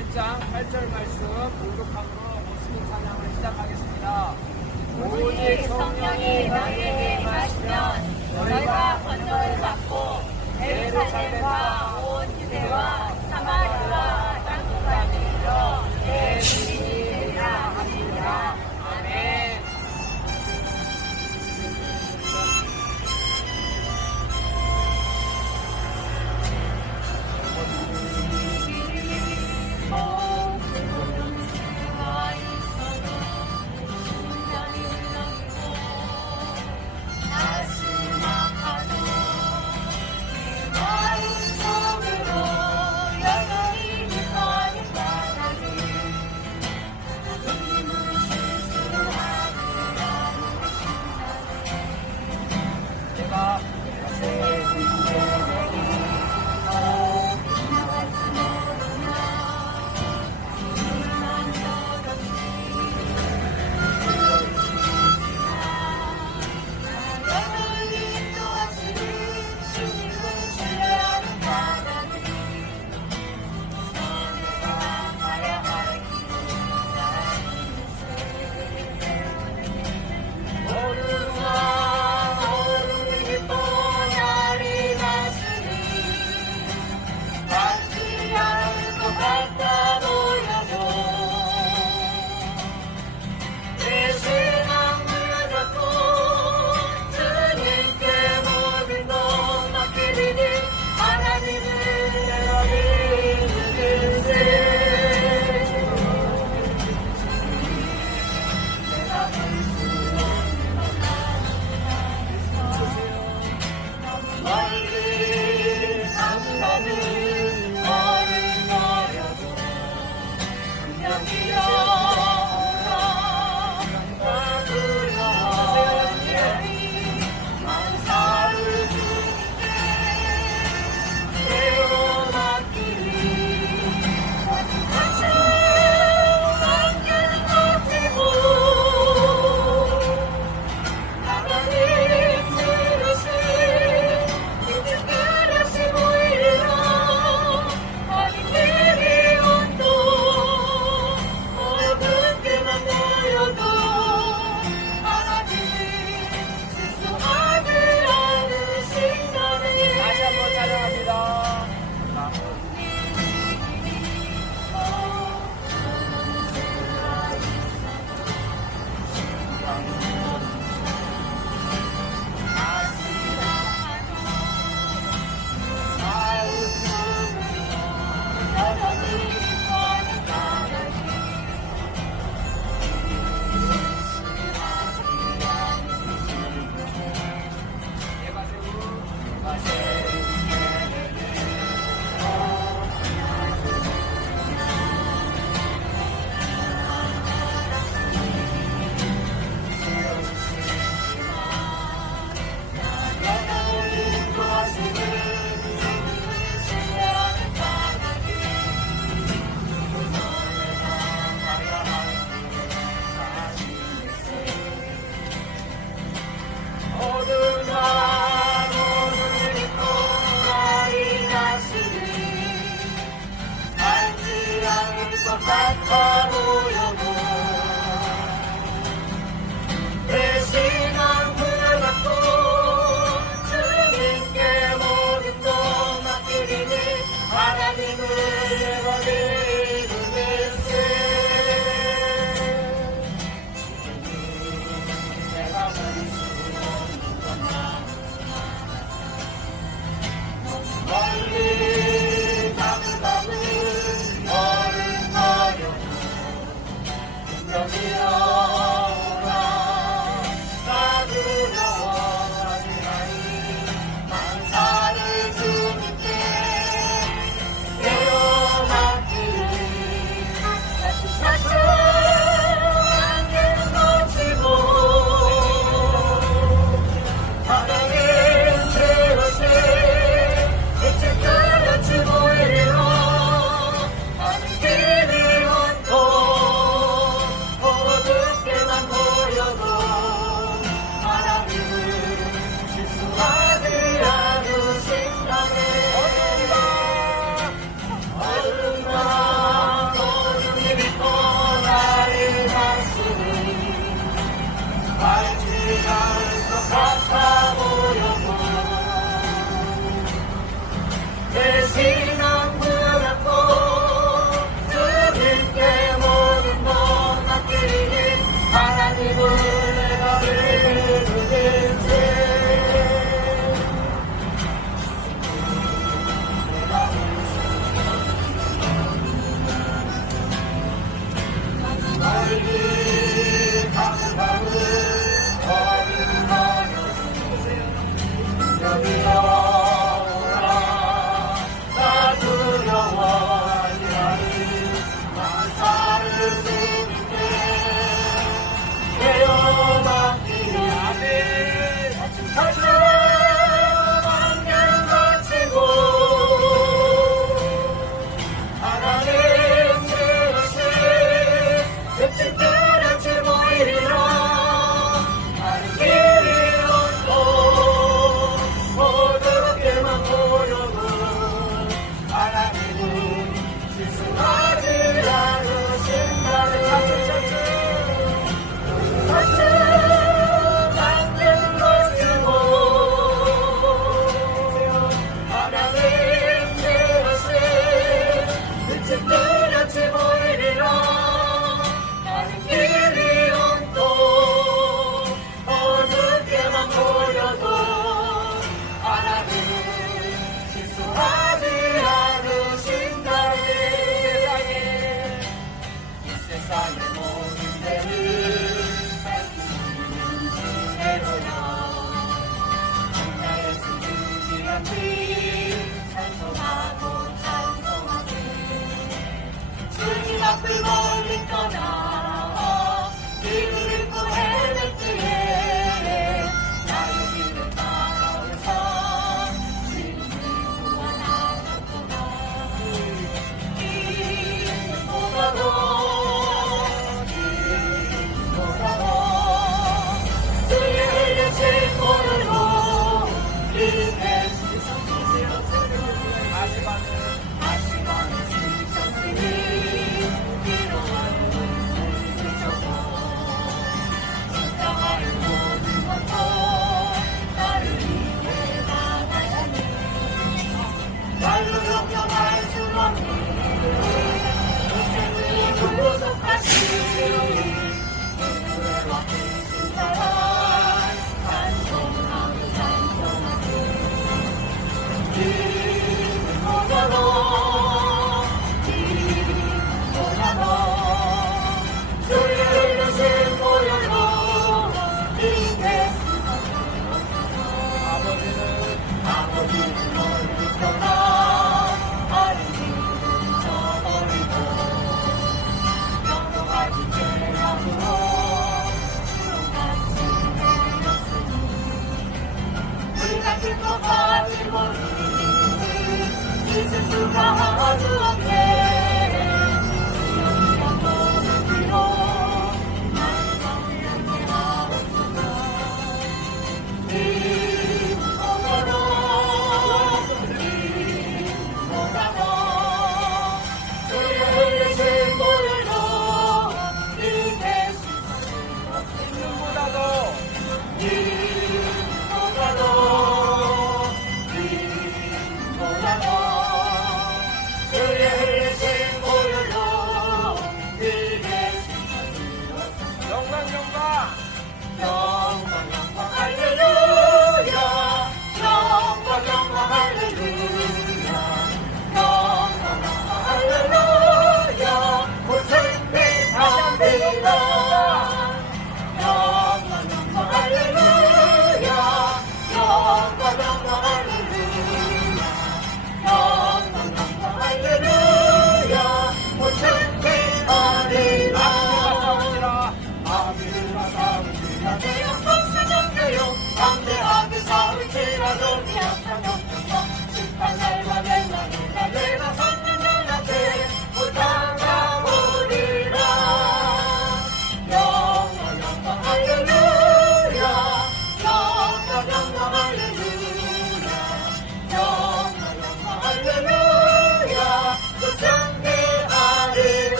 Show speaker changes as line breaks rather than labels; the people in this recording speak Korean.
1장 8절 말씀 공독함으로 모습 찬양을 시작하겠습니다.
오직 성령이 너희에게 임하시면 너희가 권능을 받고 예루살렘과 온 유대와 사마리아와 땅끝까지 이르러 내